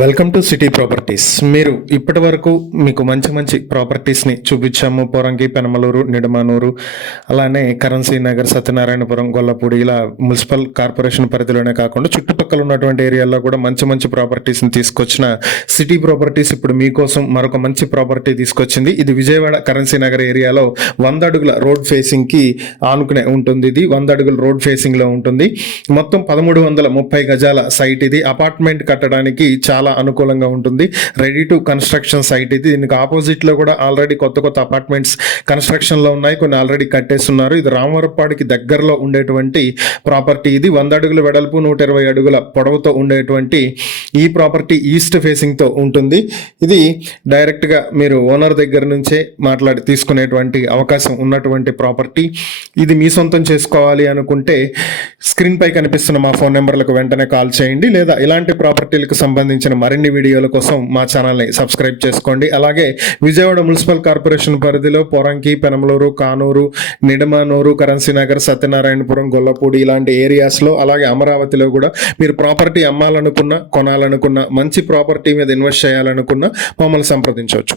Welcome to city properties మీరు ఇప్పటి వరకు మీకు మంచి మంచి ప్రాపర్టీస్ని చూపించాము. పొరంకి పెనమలూరు నిడమానూరు అలానే కరెన్సీ నగర్ సత్యనారాయణపురం గొల్లపూడి ఇలా మున్సిపల్ కార్పొరేషన్ పరిధిలోనే కాకుండా చుట్టుపక్కల ఉన్నటువంటి ఏరియాల్లో కూడా మంచి మంచి ప్రాపర్టీస్ని తీసుకొచ్చిన సిటీ ప్రాపర్టీస్ ఇప్పుడు మీకోసం మరొక మంచి ప్రాపర్టీ తీసుకొచ్చింది. ఇది విజయవాడ కరెన్సీ నగర్ ఏరియాలో వంద అడుగుల రోడ్ ఫేసింగ్కి ఆనుకునే ఉంటుంది ఇది. వంద అడుగుల రోడ్ ఫేసింగ్లో ఉంటుంది. మొత్తం పదమూడు వందల ముప్పై గజాల సైట్ ఇది. అపార్ట్మెంట్ కట్టడానికి చాలా అనుకూలంగా ఉంటుంది. రెడీ టు కన్స్ట్రక్షన్ సైట్ ఇది. దీనికి ఆపోజిట్లో కూడా ఆల్రెడీ కొత్త కొత్త అపార్ట్మెంట్స్ కన్స్ట్రక్షన్లో ఉన్నాయి. కొన్ని ఆల్రెడీ కట్టేస్తున్నారు. ఇది రామవరపాడికి దగ్గరలో ఉండేటువంటి ప్రాపర్టీ ఇది. వంద అడుగుల వెడల్పు నూట ఇరవై అడుగుల పొడవుతో ఉండేటువంటి ఈ ప్రాపర్టీ ఈస్ట్ ఫేసింగ్తో ఉంటుంది. ఇది డైరెక్ట్గా మీరు ఓనర్ దగ్గర నుంచే మాట్లాడి తీసుకునేటువంటి అవకాశం ఉన్నటువంటి ప్రాపర్టీ ఇది మీ సొంతం చేసుకోవాలి అనుకుంటే స్క్రీన్ పై కనిపిస్తున్న మా ఫోన్ నెంబర్లకు వెంటనే కాల్ చేయండి. లేదా ఇలాంటి ప్రాపర్టీలకు సంబంధించిన మరిన్ని వీడియోల కోసం మా ఛానల్ని సబ్స్క్రైబ్ చేసుకోండి. అలాగే విజయవాడ మున్సిపల్ కార్పొరేషన్ పరిధిలో పొరంకి పెనమలూరు కానూరు నిడమానూరు కరెన్సీనగర్ సత్యనారాయణపురం గొల్లపూడి ఇలాంటి ఏరియాస్లో అలాగే అమరావతిలో కూడా మీరు ప్రాపర్టీ అమ్మాలనుకున్న కొనాలనుకున్న మంచి ప్రాపర్టీ మీద ఇన్వెస్ట్ చేయాలనుకున్న మమ్మల్ని సంప్రదించవచ్చు.